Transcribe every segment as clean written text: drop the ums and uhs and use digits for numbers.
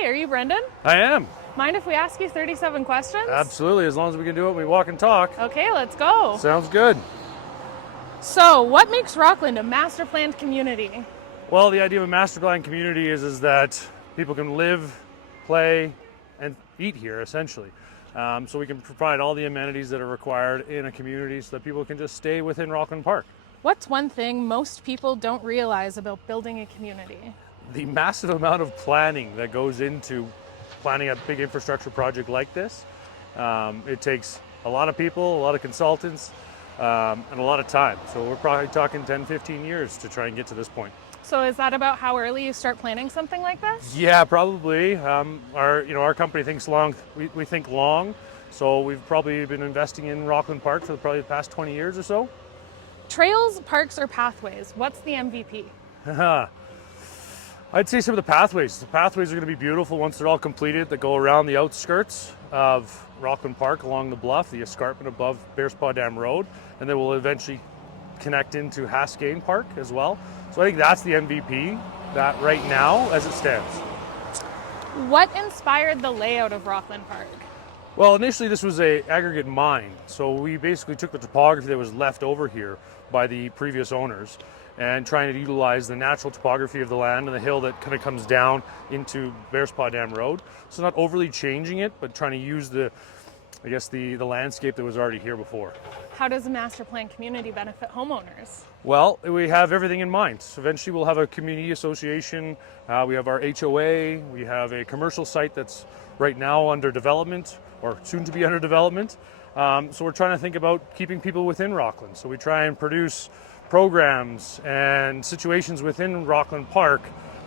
Hey, are you Brendan? I am. Mind if we ask you 37 questions? Absolutely, as long as we can do it, we walk and talk. Okay, let's go. Sounds good. So, what makes Rockland a master planned community? Well, the idea of a master plan community is that people can live, play, and eat here, essentially. So we can provide all the amenities that are required in a community so that people can just stay within Rockland Park. What's one thing most people don't realize about building a community? The massive amount of planning that goes into planning a big infrastructure project like this. It takes a lot of people, a lot of consultants, and a lot of time. So we're probably talking 10, 15 years to try and get to this point. So, is that about how early you start planning something like this? Yeah, probably. Our company thinks long. We think long. So we've probably been investing in Rockland Park for probably the past 20 years or so. Trails, parks, or pathways? What's the MVP? I'd say some of the pathways. The pathways are going to be beautiful once they're all completed, that go around the outskirts of Rockland Park along the bluff, the escarpment above Bears Paw Dam Road, and then we'll eventually connect into Haskayne Park as well. So I think that's the MVP that right now as it stands. What inspired the layout of Rockland Park? Well, initially this was a aggregate mine, so we basically took the topography that was left over here by the previous owners and trying to utilize the natural topography of the land and the hill that kind of comes down into Bears Paw Dam Road. So not overly changing it, but trying to use the landscape that was already here before. How does a master plan community benefit homeowners? Well, we have everything in mind. So eventually we'll have a community association, we have our HOA, we have a commercial site that's right now under development or soon to be under development. So we're trying to think about keeping people within Rockland. So we try and produce programs and situations within Rockland Park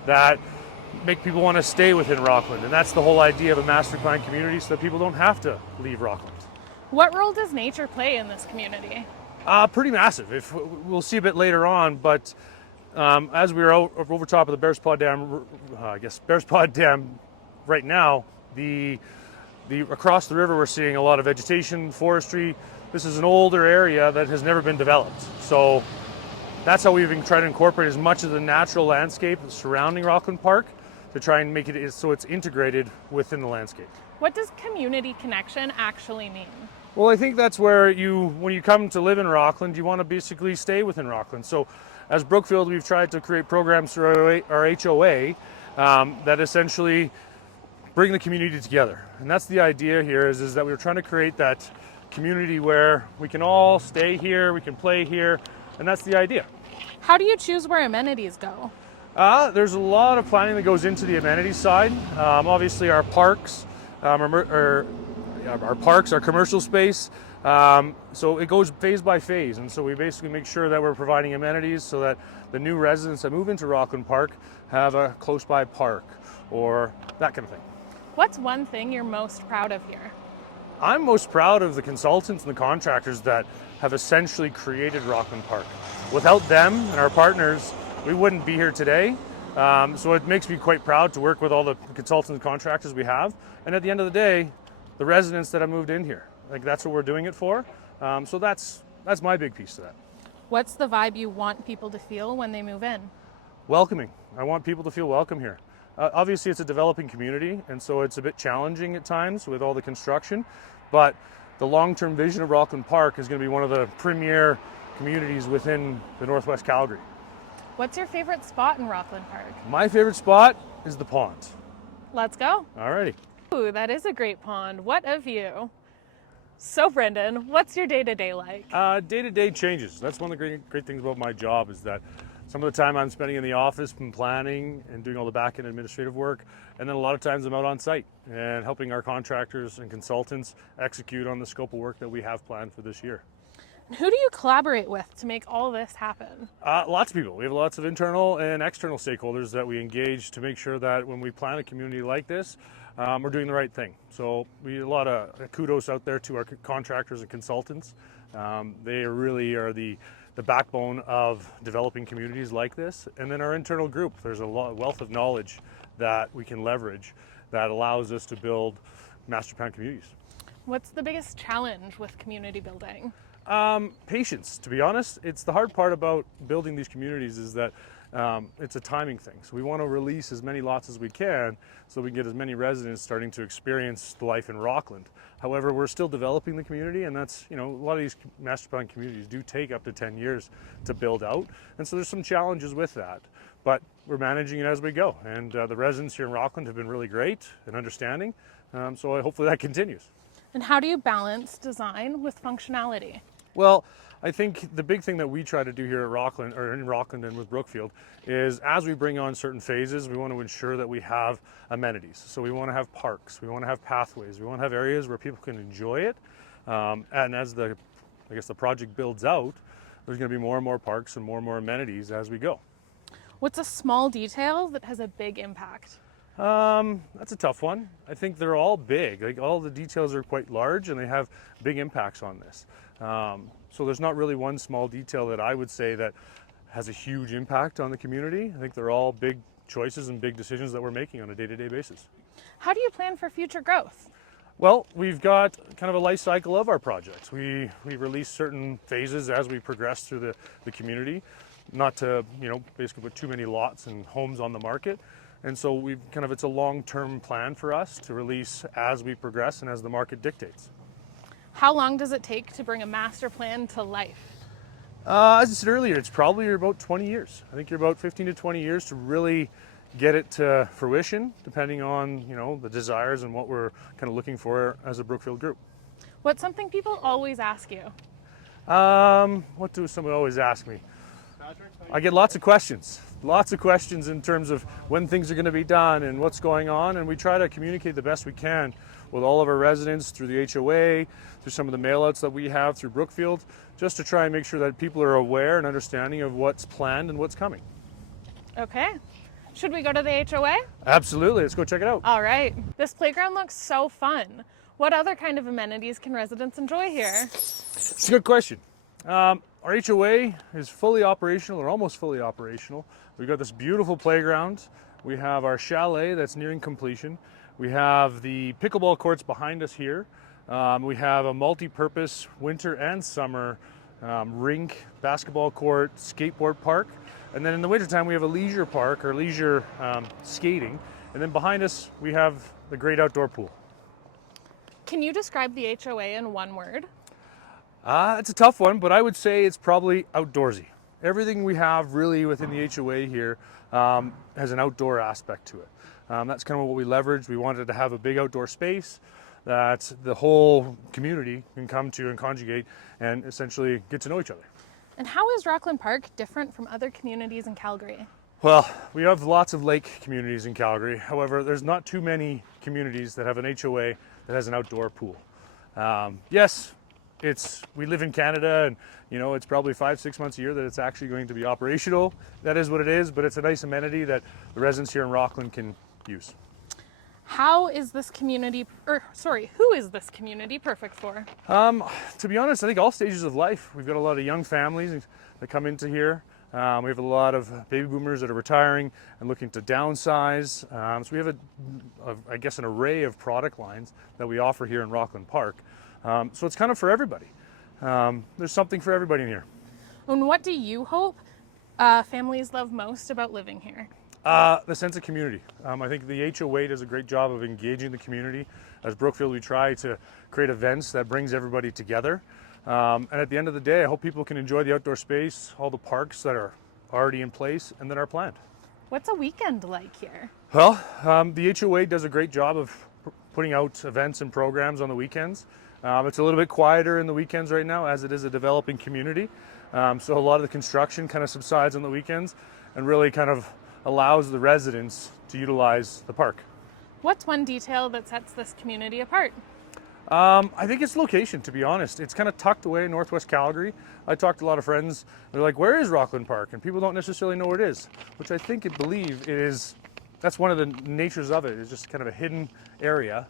that make people want to stay within Rockland. And that's the whole idea of a master plan community, so that people don't have to leave Rockland. What role does nature play in this community? Pretty massive. We'll see a bit later on, but as we're out over top of the Bears Paw Dam, Bears Paw Dam right now, the across the river we're seeing a lot of vegetation, forestry. This is an older area that has never been developed. So that's how we've been trying to incorporate as much of the natural landscape surrounding Rockland Park to try and make it so it's integrated within the landscape. What does community connection actually mean? Well, I think that's where when you come to live in Rockland, you want to basically stay within Rockland. So as Brookfield, we've tried to create programs through our HOA that essentially bring the community together. And that's the idea here is that we're trying to create that community where we can all stay here, we can play here, and that's the idea. How do you choose where amenities go? There's a lot of planning that goes into the amenities side. Obviously our parks, our commercial space. So it goes phase by phase, and so we basically make sure that we're providing amenities so that the new residents that move into Rockland Park have a close by park or that kind of thing. What's one thing you're most proud of here? I'm most proud of the consultants and the contractors that have essentially created Rockland Park. Without them and our partners, we wouldn't be here today. So it makes me quite proud to work with all the consultants and contractors we have. And at the end of the day, the residents that have moved in here. Like, that's what we're doing it for. So that's my big piece to that. What's the vibe you want people to feel when they move in? Welcoming. I want people to feel welcome here. Obviously, it's a developing community, and so it's a bit challenging at times with all the construction. But the long-term vision of Rockland Park is going to be one of the premier communities within the Northwest Calgary. What's your favorite spot in Rockland Park? My favorite spot is the pond. Let's go. Alrighty. Ooh, that is a great pond. What a view. So Brendan, what's your day-to-day like? Day-to-day changes. That's one of the great things about my job is that some of the time I'm spending in the office and planning and doing all the back-end administrative work, and then a lot of times I'm out on site and helping our contractors and consultants execute on the scope of work that we have planned for this year. Who do you collaborate with to make all this happen? Lots of people. We have lots of internal and external stakeholders that we engage to make sure that when we plan a community like this, we're doing the right thing. So we a lot of kudos out there to our contractors and consultants. They really are the backbone of developing communities like this. And then our internal group, there's a wealth of knowledge that we can leverage that allows us to build master plan communities. What's the biggest challenge with community building? Patience, to be honest. It's the hard part about building these communities is that It's a timing thing. So we want to release as many lots as we can so we can get as many residents starting to experience the life in Rockland. However, we're still developing the community, and that's, a lot of these master plan communities do take up to 10 years to build out. And so there's some challenges with that, but we're managing it as we go. And the residents here in Rockland have been really great and understanding. So hopefully that continues. And how do you balance design with functionality? Well, I think the big thing that we try to do here at Rockland, or in Rockland and with Brookfield, is as we bring on certain phases, we want to ensure that we have amenities. So we want to have parks, we want to have pathways, we want to have areas where people can enjoy it. And as the project builds out, there's going to be more and more parks and more amenities as we go. What's a small detail that has a big impact? That's a tough one. I think they're all big. Like, all the details are quite large and they have big impacts on this. So there's not really one small detail that I would say that has a huge impact on the community. I think they're all big choices and big decisions that we're making on a day-to-day basis. How do you plan for future growth? Well, we've got kind of a life cycle of our projects. We release certain phases as we progress through the community, not to, basically put too many lots and homes on the market. And so it's a long-term plan for us to release as we progress and as the market dictates. How long does it take to bring a master plan to life? As I said earlier, it's probably about 20 years. I think you're about 15 to 20 years to really get it to fruition, depending on, the desires and what we're kind of looking for as a Brookfield group. What's something people always ask you? What do someone always ask me? I get lots of questions in terms of when things are going to be done and what's going on, and we try to communicate the best we can with all of our residents through the HOA, through some of the mailouts that we have through Brookfield, just to try and make sure that people are aware and understanding of what's planned and what's coming. Okay. Should we go to the HOA? Absolutely. Let's go check it out. All right. This playground looks so fun. What other kind of amenities can residents enjoy here? It's a good question. Our HOA is fully operational, or almost fully operational. We've got this beautiful playground. We have our chalet that's nearing completion. We have the pickleball courts behind us here. We have a multi-purpose winter and summer rink, basketball court, skateboard park. And then in the wintertime, we have a leisure park, or leisure skating. And then behind us, we have the great outdoor pool. Can you describe the HOA in one word? It's a tough one, but I would say it's probably outdoorsy. Everything we have really within the HOA here has an outdoor aspect to it. That's kind of what we leveraged. We wanted to have a big outdoor space that the whole community can come to and conjugate and essentially get to know each other. And how is Rockland Park different from other communities in Calgary? Well, we have lots of lake communities in Calgary. However, there's not too many communities that have an HOA that has an outdoor pool. Yes, we live in Canada, and it's probably 5-6 months a year that it's actually going to be operational. That is what it is, but it's a nice amenity that the residents here in Rockland can use. Who is this community perfect for? To be honest, I think all stages of life. We've got a lot of young families that come into here. We have a lot of baby boomers that are retiring and looking to downsize. So we have an array of product lines that we offer here in Rockland Park. So it's kind of for everybody. There's something for everybody in here. And what do you hope families love most about living here? The sense of community. I think the HOA does a great job of engaging the community. As Brookfield, we try to create events that brings everybody together. And at the end of the day, I hope people can enjoy the outdoor space, all the parks that are already in place and that are planned. What's a weekend like here? Well, the HOA does a great job of putting out events and programs on the weekends. It's a little bit quieter in the weekends right now, as it is a developing community. So a lot of the construction kind of subsides on the weekends and really kind of allows the residents to utilize the park. What's one detail that sets this community apart? I think it's location, to be honest. It's kind of tucked away in Northwest Calgary. I talked to a lot of friends. They're like, where is Rockland Park? And people don't necessarily know where it is, which I think and believe it is. That's one of the natures of it. It's just kind of a hidden area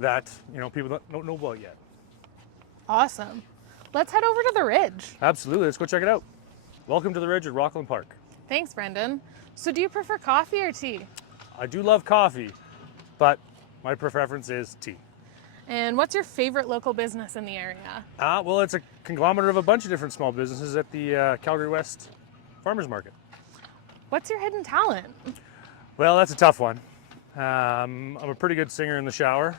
that people don't know about yet. Awesome. Let's head over to the Ridge. Absolutely. Let's go check it out. Welcome to the Ridge at Rockland Park. Thanks, Brendan. So do you prefer coffee or tea? I do love coffee, but my preference is tea. And what's your favorite local business in the area? Well, it's a conglomerate of a bunch of different small businesses at the Calgary West Farmers Market. What's your hidden talent? Well, that's a tough one. I'm a pretty good singer in the shower,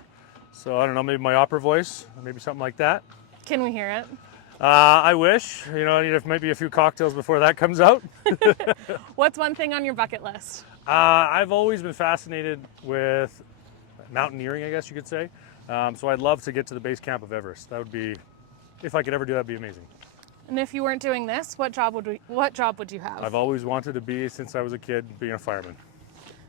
so I don't know, maybe my opera voice, maybe something like that. Can we hear it? I wish. You know, I need maybe a few cocktails before that comes out. What's one thing on your bucket list? I've always been fascinated with mountaineering, I guess you could say. So I'd love to get to the base camp of Everest. That would be, if I could ever do that, would be amazing. And if you weren't doing this, what job would you have? I've always wanted to be, since I was a kid, being a fireman.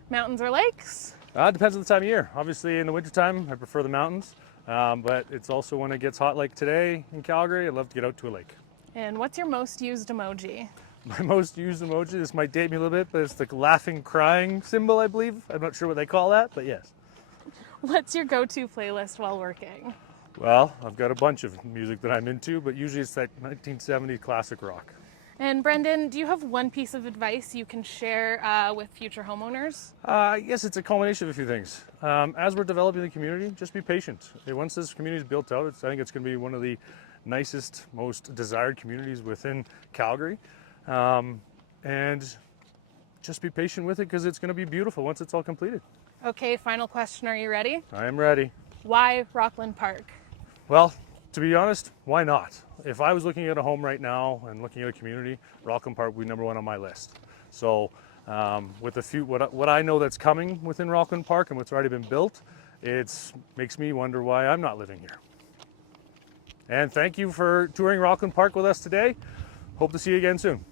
Mountains or lakes? It depends on the time of year. Obviously, in the wintertime, I prefer the mountains. But it's also when it gets hot like today in Calgary, I'd love to get out to a lake. And what's your most used emoji? My most used emoji, this might date me a little bit, but it's the laughing, crying symbol, I believe. I'm not sure what they call that, but yes. What's your go-to playlist while working? Well, I've got a bunch of music that I'm into, but usually it's that 1970s classic rock. And Brendan, do you have one piece of advice you can share with future homeowners? Yes, it's a combination of a few things. As we're developing the community, just be patient. Once this community is built out, I think it's going to be one of the nicest, most desired communities within Calgary. And just be patient with it because it's going to be beautiful once it's all completed. Okay, final question. Are you ready? I am ready. Why Rockland Park? Well, to be honest, why not? If I was looking at a home right now and looking at a community, Rockland Park would be number one on my list. So with what I know that's coming within Rockland Park and what's already been built, it makes me wonder why I'm not living here. And thank you for touring Rockland Park with us today. Hope to see you again soon.